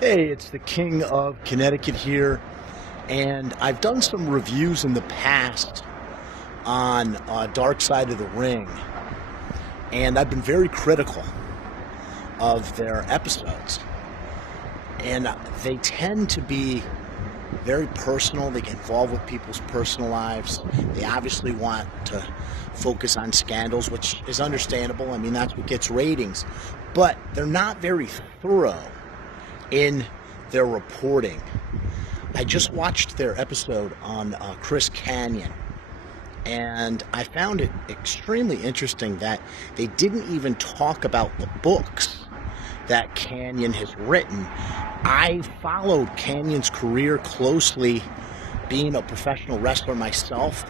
Hey, it's the King of Connecticut here, and I've done some reviews in the past on Dark Side of the Ring, and I've been very critical of their episodes. And they tend to be very personal. They get involved with people's personal lives. They obviously want to focus on scandals, which is understandable. I mean, that's what gets ratings. But they're not very thorough in their reporting. I just watched their episode on Chris Kanyon, and I found it extremely interesting that they didn't even talk about the books that Kanyon has written. I followed Kanyon's career closely, being a professional wrestler myself.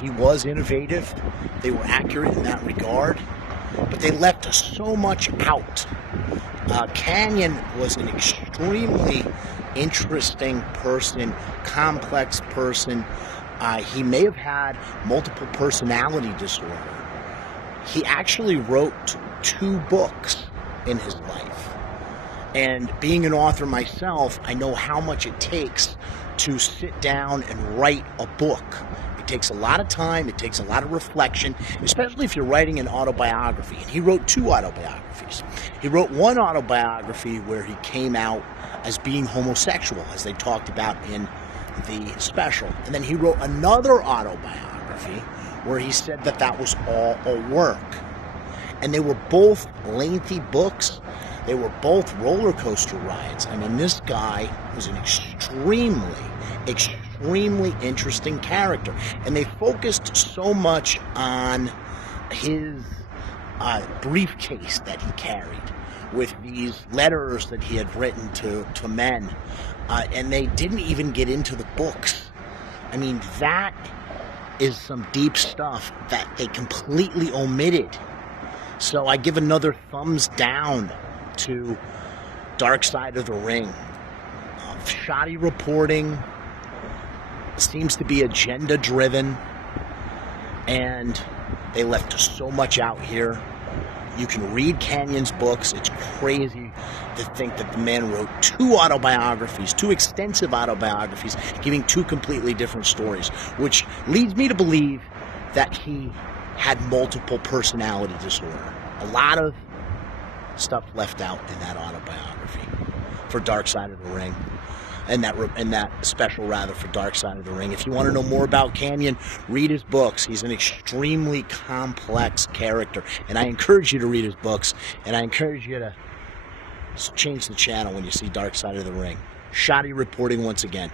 He was innovative. They were accurate in that regard, but they left so much out. Kanyon was an extremely interesting person, complex person. He may have had multiple personality disorder. He actually wrote 2 books in his life. And being an author myself, I know how much it takes to sit down and write a book. It takes a lot of time, it takes a lot of reflection, especially if you're writing an autobiography. And he wrote 2 autobiographies. He wrote one autobiography where he came out as being homosexual, as they talked about in the special. And then he wrote another autobiography where he said that that was all a work. And they were both lengthy books. They were both roller coaster rides. I mean, this guy was an extremely interesting character. And they focused so much on his briefcase that he carried with these letters that he had written to men. And they didn't even get into the books. I mean, that is some deep stuff that they completely omitted. So I give another thumbs down to Dark Side of the Ring. Shoddy reporting, seems to be agenda driven, and they left so much out here. You can read Kanyon's books. It's crazy to think that the man wrote 2 autobiographies, 2 extensive autobiographies, giving 2 completely different stories, which leads me to believe that he had multiple personality disorder. A lot of stuff left out in that autobiography for Dark Side of the Ring, and that special rather for Dark Side of the Ring. If you want to know more about Kanyon, read his books. He's an extremely complex character, and I encourage you to read his books, and I encourage you to change the channel when you see Dark Side of the Ring. Shoddy reporting once again.